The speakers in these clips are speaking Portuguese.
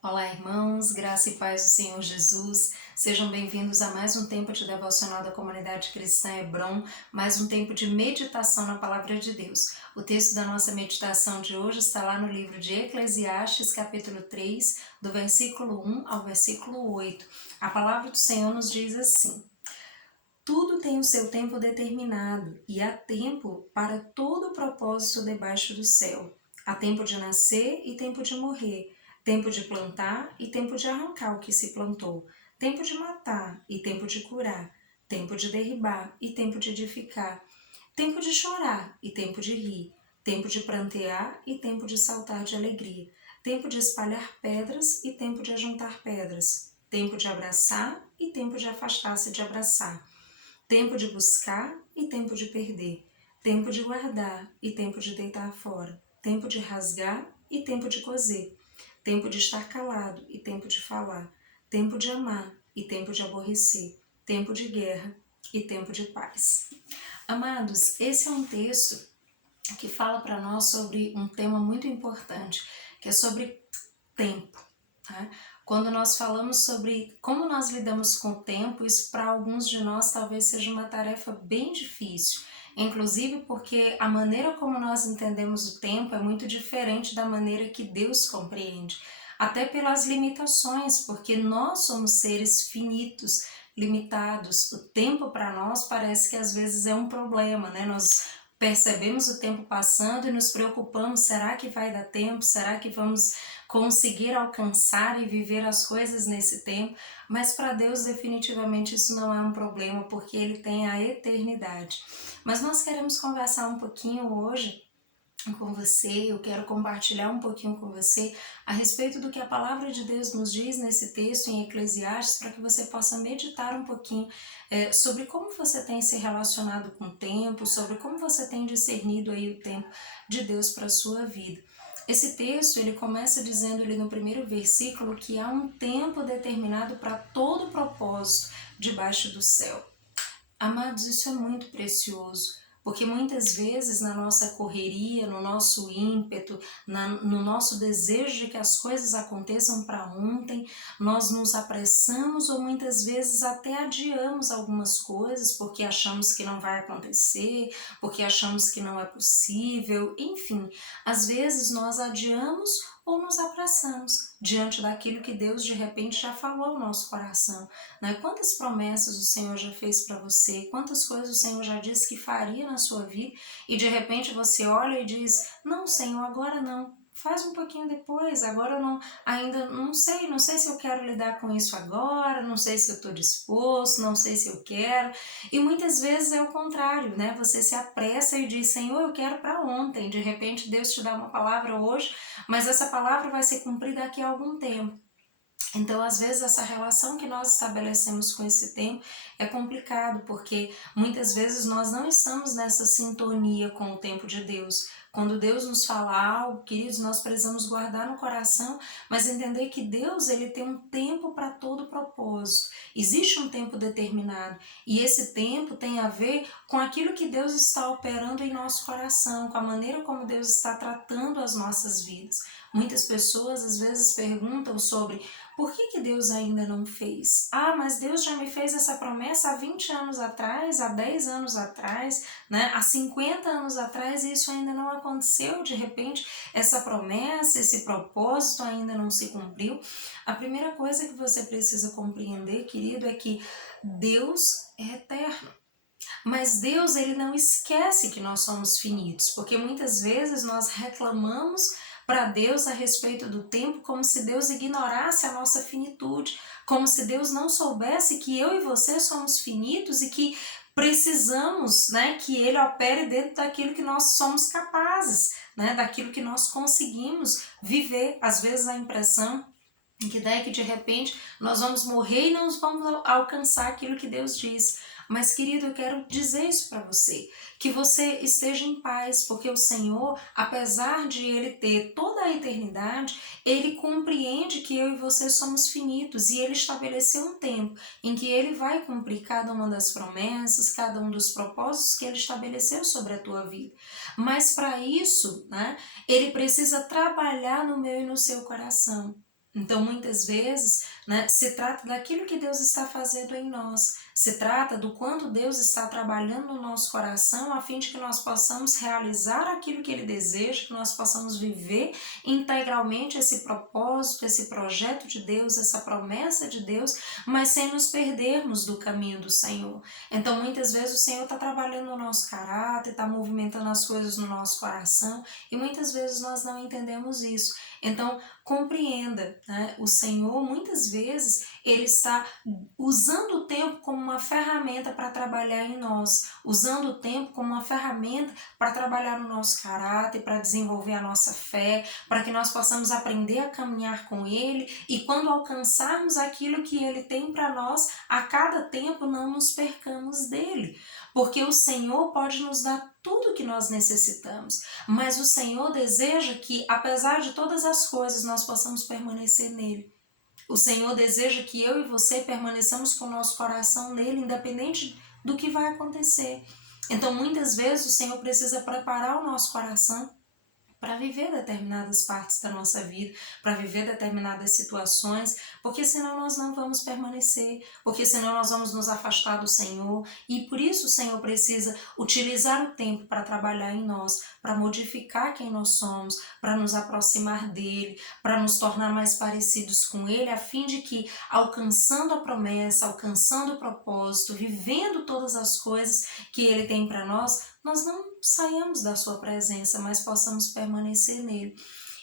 Olá, irmãos, graça e paz do Senhor Jesus. Sejam bem-vindos a mais um tempo de devocional da comunidade cristã Hebron, mais um tempo de meditação na palavra de Deus. O texto da nossa meditação de hoje está lá no livro de Eclesiastes, capítulo 3, do versículo 1 ao versículo 8. A palavra do Senhor nos diz assim: Tudo tem o seu tempo determinado, e há tempo para todo propósito debaixo do céu. Há tempo de nascer e tempo de morrer, tempo de plantar e tempo de arrancar o que se plantou, tempo de matar e tempo de curar, tempo de derribar e tempo de edificar, tempo de chorar e tempo de rir, tempo de prantear e tempo de saltar de alegria, tempo de espalhar pedras e tempo de ajuntar pedras, tempo de abraçar e tempo de afastar-se de abraçar, tempo de buscar e tempo de perder, tempo de guardar e tempo de deitar fora, tempo de rasgar e tempo de coser, tempo de estar calado e tempo de falar, tempo de amar e tempo de aborrecer, tempo de guerra e tempo de paz. Amados, esse é um texto que fala para nós sobre um tema muito importante, que é sobre tempo. Tá? Quando nós falamos sobre como nós lidamos com o tempo, isso para alguns de nós talvez seja uma tarefa bem difícil, inclusive porque a maneira como nós entendemos o tempo é muito diferente da maneira que Deus compreende, até pelas limitações, porque nós somos seres finitos, limitados. O tempo para nós parece que às vezes é um problema, né? Nós percebemos o tempo passando e nos preocupamos, será que vai dar tempo? Será que vamos conseguir alcançar e viver as coisas nesse tempo? Mas para Deus definitivamente isso não é um problema, porque Ele tem a eternidade. Mas nós queremos conversar um pouquinho hoje com você, eu quero compartilhar um pouquinho com você a respeito do que a palavra de Deus nos diz nesse texto em Eclesiastes, para que você possa meditar um pouquinho sobre como você tem se relacionado com o tempo, sobre como você tem discernido aí o tempo de Deus para a sua vida. Esse texto, ele começa dizendo ali no primeiro versículo que há um tempo determinado para todo propósito debaixo do céu. Amados, isso é muito precioso, porque muitas vezes na nossa correria, no nosso ímpeto, no nosso desejo de que as coisas aconteçam para ontem, nós nos apressamos ou muitas vezes até adiamos algumas coisas porque achamos que não vai acontecer, porque achamos que não é possível, enfim, às vezes nós adiamos ou nos apressamos diante daquilo que Deus de repente já falou ao nosso coração, né? Quantas promessas o Senhor já fez para você, quantas coisas o Senhor já disse que faria na sua vida e de repente você olha e diz, não Senhor, agora não, faz um pouquinho depois, agora eu não, ainda não sei se eu quero lidar com isso agora, não sei se eu estou disposto, não sei se eu quero, e muitas vezes é o contrário, né? Você se apressa e diz, Senhor, eu quero para ontem, de repente Deus te dá uma palavra hoje, mas essa palavra vai ser cumprida daqui a algum tempo. Então, às vezes, essa relação que nós estabelecemos com esse tempo é complicado, porque muitas vezes nós não estamos nessa sintonia com o tempo de Deus. Quando Deus nos fala algo, queridos, nós precisamos guardar no coração, mas entender que Deus, ele tem um tempo para todo propósito. Existe um tempo determinado, e esse tempo tem a ver com aquilo que Deus está operando em nosso coração, com a maneira como Deus está tratando as nossas vidas. Muitas pessoas às vezes perguntam sobre por que Deus ainda não fez? Ah, mas Deus já me fez essa promessa há 20 anos atrás, há 10 anos atrás, né? Há 50 anos atrás e isso ainda não aconteceu. De repente, essa promessa, esse propósito ainda não se cumpriu. A primeira coisa que você precisa compreender, querido, é que Deus é eterno. Mas Deus, ele não esquece que nós somos finitos, porque muitas vezes nós reclamamos para Deus a respeito do tempo como se Deus ignorasse a nossa finitude, como se Deus não soubesse que eu e você somos finitos e que precisamos, né, que ele opere dentro daquilo que nós somos capazes, né, daquilo que nós conseguimos viver. Às vezes a impressão que daí que de repente nós vamos morrer e não vamos alcançar aquilo que Deus diz. Mas querido, eu quero dizer isso para você, que você esteja em paz, porque o Senhor, apesar de Ele ter toda a eternidade, Ele compreende que eu e você somos finitos e Ele estabeleceu um tempo em que Ele vai cumprir cada uma das promessas, cada um dos propósitos que Ele estabeleceu sobre a tua vida. Mas para isso, né, Ele precisa trabalhar no meu e no seu coração. Então, muitas vezes, né, se trata daquilo que Deus está fazendo em nós, se trata do quanto Deus está trabalhando no nosso coração a fim de que nós possamos realizar aquilo que Ele deseja, que nós possamos viver integralmente esse propósito, esse projeto de Deus, essa promessa de Deus, mas sem nos perdermos do caminho do Senhor. Então, muitas vezes o Senhor está trabalhando no nosso caráter, está movimentando as coisas no nosso coração, e muitas vezes nós não entendemos isso. Então, compreenda, né? O Senhor, muitas vezes, Ele está usando o tempo como uma ferramenta para trabalhar em nós, usando o tempo como uma ferramenta para trabalhar no nosso caráter, para desenvolver a nossa fé, para que nós possamos aprender a caminhar com Ele e quando alcançarmos aquilo que Ele tem para nós, a cada tempo não nos percamos dele. Porque o Senhor pode nos dar tudo o que nós necessitamos, mas o Senhor deseja que, apesar de todas as coisas, nós possamos permanecer nele. O Senhor deseja que eu e você permaneçamos com o nosso coração nele, independente do que vai acontecer. Então, muitas vezes, o Senhor precisa preparar o nosso coração para viver determinadas partes da nossa vida, para viver determinadas situações, porque senão nós não vamos permanecer, porque senão nós vamos nos afastar do Senhor, e por isso o Senhor precisa utilizar o tempo para trabalhar em nós, para modificar quem nós somos, para nos aproximar dele, para nos tornar mais parecidos com ele, a fim de que, alcançando a promessa, alcançando o propósito, vivendo todas as coisas que ele tem para nós não saiamos da sua presença, mas possamos permanecer nele.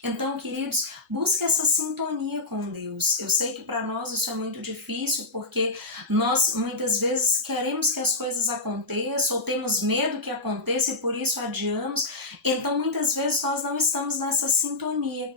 Então, queridos, busque essa sintonia com Deus. Eu sei que para nós isso é muito difícil, porque nós muitas vezes queremos que as coisas aconteçam, ou temos medo que aconteça e por isso adiamos. Então, muitas vezes nós não estamos nessa sintonia.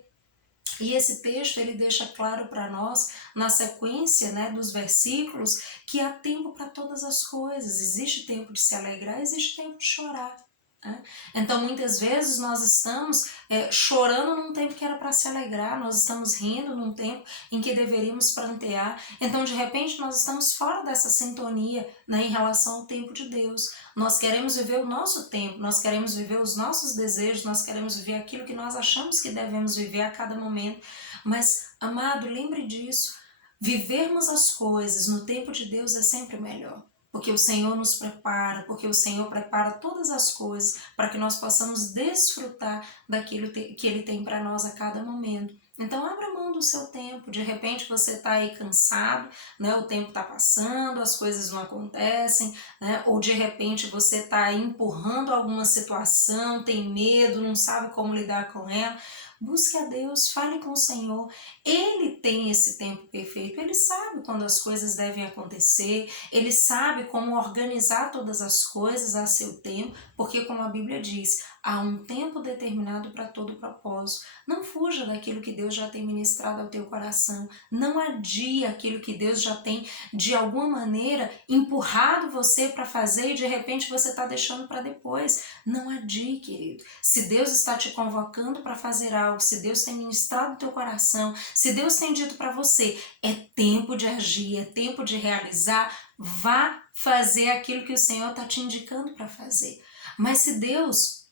E esse texto ele deixa claro para nós, na sequência, né, dos versículos, que há tempo para todas as coisas. Existe tempo de se alegrar, existe tempo de chorar. Né? Então, muitas vezes nós estamos chorando num tempo que era para se alegrar, nós estamos rindo num tempo em que deveríamos prantear. Então, de repente, nós estamos fora dessa sintonia, né, em relação ao tempo de Deus. Nós queremos viver o nosso tempo, nós queremos viver os nossos desejos, nós queremos viver aquilo que nós achamos que devemos viver a cada momento. Mas, amado, lembre disso, vivermos as coisas no tempo de Deus é sempre melhor. Porque o Senhor nos prepara, porque o Senhor prepara todas as coisas para que nós possamos desfrutar daquilo que Ele tem para nós a cada momento. Então abra mão do seu tempo, de repente você está aí cansado, né? O tempo está passando, as coisas não acontecem, né? Ou de repente você está empurrando alguma situação, tem medo, não sabe como lidar com ela. Busque a Deus, fale com o Senhor, Ele tem esse tempo perfeito, Ele sabe quando as coisas devem acontecer, Ele sabe como organizar todas as coisas a seu tempo, porque como a Bíblia diz, há um tempo determinado para todo propósito. Não fuja daquilo que Deus já tem ministrado ao teu coração, não adie aquilo que Deus já tem de alguma maneira empurrado você para fazer e de repente você está deixando para depois. Não adie, querido. Se Deus está te convocando para fazer algo, se Deus tem ministrado o teu coração, se Deus tem dito para você, é tempo de agir, é tempo de realizar, vá fazer aquilo que o Senhor está te indicando para fazer. Mas se Deus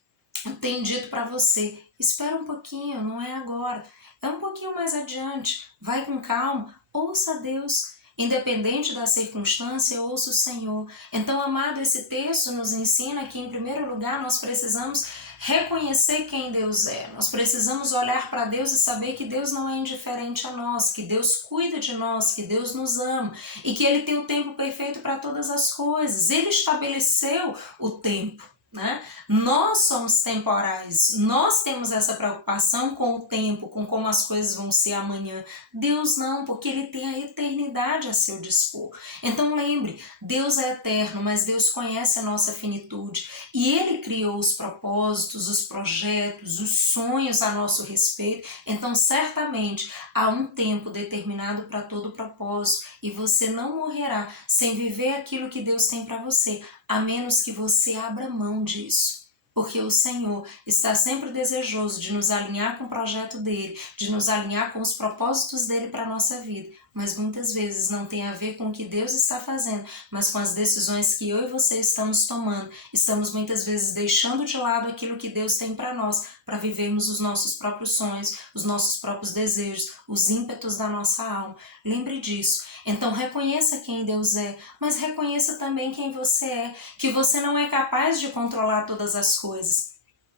tem dito para você, espera um pouquinho, não é agora, é um pouquinho mais adiante, vai com calma, ouça Deus. Independente da circunstância, ouça o Senhor. Então, amado, esse texto nos ensina que, em primeiro lugar, nós precisamos reconhecer quem Deus é. Nós precisamos olhar para Deus e saber que Deus não é indiferente a nós, que Deus cuida de nós, que Deus nos ama e que Ele tem o tempo perfeito para todas as coisas. Ele estabeleceu o tempo. Né? Nós somos temporais, nós temos essa preocupação com o tempo, com como as coisas vão ser amanhã. Deus não, porque Ele tem a eternidade a seu dispor. Então lembre, Deus é eterno, mas Deus conhece a nossa finitude e Ele criou os propósitos, os projetos, os sonhos a nosso respeito. Então certamente há um tempo determinado para todo propósito e você não morrerá sem viver aquilo que Deus tem para você, a menos que você abra mão disso. Porque o Senhor está sempre desejoso de nos alinhar com o projeto dele, de nos alinhar com os propósitos dele para a nossa vida. mas muitas vezes não tem a ver com o que Deus está fazendo, mas com as decisões que eu e você estamos tomando. Estamos muitas vezes deixando de lado aquilo que Deus tem para nós, para vivermos os nossos próprios sonhos, os nossos próprios desejos, os ímpetos da nossa alma. Lembre disso. Então reconheça quem Deus é, mas reconheça também quem você é, que você não é capaz de controlar todas as coisas.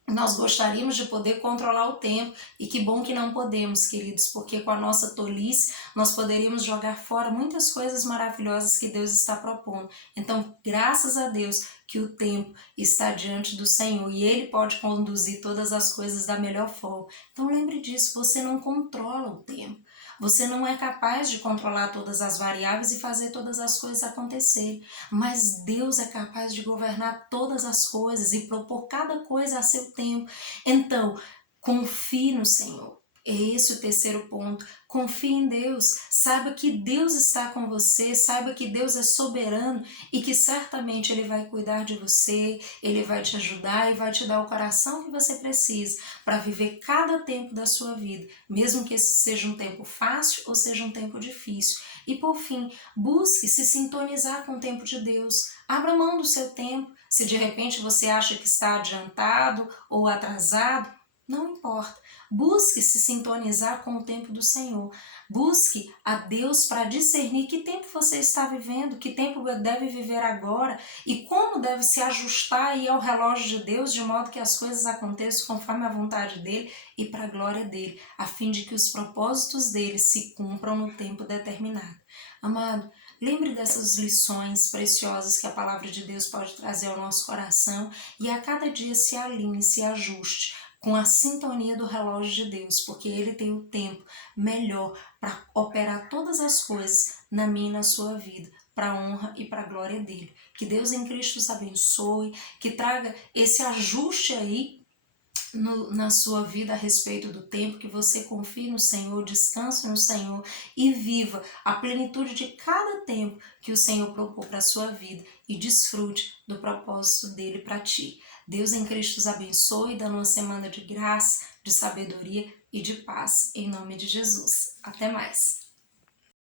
Nós gostaríamos de poder controlar o tempo, e que bom que não podemos, queridos, porque com a nossa tolice nós poderíamos jogar fora muitas coisas maravilhosas que Deus está propondo. Então, graças a Deus que o tempo está diante do Senhor e Ele pode conduzir todas as coisas da melhor forma. Então lembre disso, você não controla o tempo. Você não é capaz de controlar todas as variáveis e fazer todas as coisas acontecerem, mas Deus é capaz de governar todas as coisas e propor cada coisa a seu tempo. Então, confie no Senhor. É esse o terceiro ponto. Confie em Deus. Saiba que Deus está com você. Saiba que Deus é soberano e que certamente Ele vai cuidar de você. Ele vai te ajudar e vai te dar o coração que você precisa para viver cada tempo da sua vida, mesmo que esse seja um tempo fácil ou seja um tempo difícil. E por fim, busque se sintonizar com o tempo de Deus. Abra mão do seu tempo. Se de repente você acha que está adiantado ou atrasado, não importa. Busque se sintonizar com o tempo do Senhor. Busque a Deus para discernir que tempo você está vivendo, que tempo deve viver agora e como deve se ajustar aí ao relógio de Deus, de modo que as coisas aconteçam conforme a vontade dele e para a glória dele, a fim de que os propósitos dele se cumpram no tempo determinado. Amado, lembre dessas lições preciosas que a palavra de Deus pode trazer ao nosso coração e a cada dia se alinhe, se ajuste com a sintonia do relógio de Deus, porque Ele tem o tempo melhor para operar todas as coisas na minha e na sua vida, para a honra e para a glória dEle. Que Deus em Cristo os abençoe, que traga esse ajuste aí na sua vida a respeito do tempo, que você confie no Senhor, descanse no Senhor e viva a plenitude de cada tempo que o Senhor propôs para a sua vida e desfrute do propósito dele para ti. Deus em Cristo os abençoe, dando uma semana de graça, de sabedoria e de paz, em nome de Jesus. Até mais!